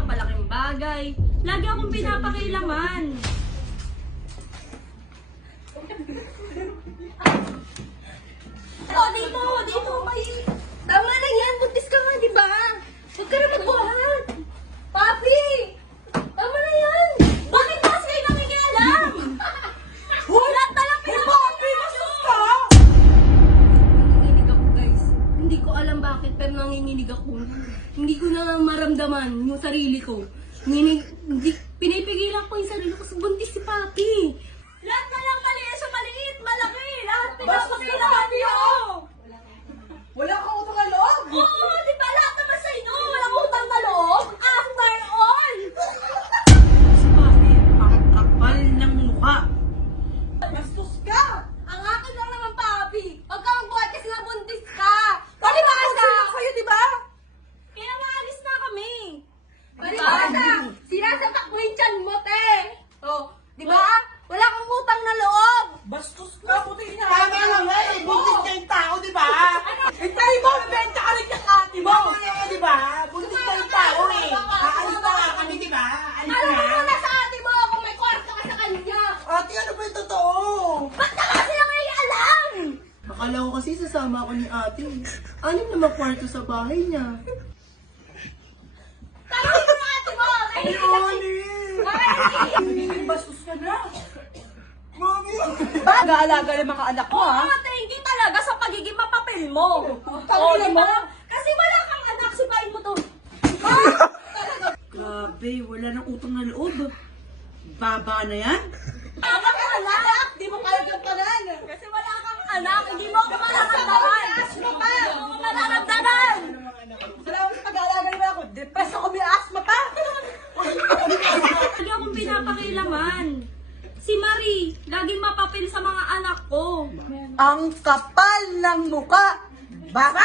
mapalaking bagay. Lagi akong pinapakilaman. Dito, may... Tama na yan, buntis ka nga, di ba? Huwag ka na magbuhat. Papi! Tama na yan! Bakit kasi kayo nakikialam? Lahat na lang Papi, masus ka! Nanginginig ako, guys. Hindi ko alam bakit, pero nanginginig ako. Hindi ko na maramdaman yung sarili ko. Pinipigilan ko yung sarili ko sa buntis si Papi. Lahat na lang maliit sa maliit, malaki. Lahat pinapakilaman niyo. Wala kang utang na loob! Oo, di ba lahat naman sa inyo? Walang utang na loob. After all. Si Papi, ang kapal ng mukha. Bastos ka! Ang akin lang naman, Papi. Huwag kang buhat kasi nabuntis ka. Palibasa sa'yo, di ba? Kaya naalis na kami. Palibasa! Sinasatak mo yung tiyan mo, te. Oh, di ba? Wala kang utang na loob. Bastos ka, puti na. Tama na nga eh, buntis ka yung tao, di ba? Hintay mo, bibenta ka rin yung ate mo. Tama na nga, di ba? Buntis ka yung tao eh. Aalis na nga kami, di ba? Alis Alam mo na. muna sa ate mo kung may kwarto ka sa kanya. Ate, ano ba yung totoo? Ba't na kasi lang ay alam? Akala ko kasi sasama ako ni ate. Anim na kwarto sa bahay niya. Tanongin mo ang ate mo. Nagiging bastos ka na. Mami! Ba? Nag-aalaga ng mga anak ko, ha? Oo, thank you talaga sa pagiging mapapil mo. Tangina di mo. ba? Kasi wala kang anak, sipain mo to. Grabe, wala nang utang na loob. Baba na yan? Wala kang anak. Di mo kaya yung tanan. Kasi wala kang anak. Hindi mo ako mararamdaman. Hindi mo ako mararamdaman. Salamat sa pag-aalaga naman ako. Depressed ako, may asthma pa. Lagi akong pinapakilaman. Si Marie, laging mapapil sa mga anak ko. Ang kapal ng muka. Baka!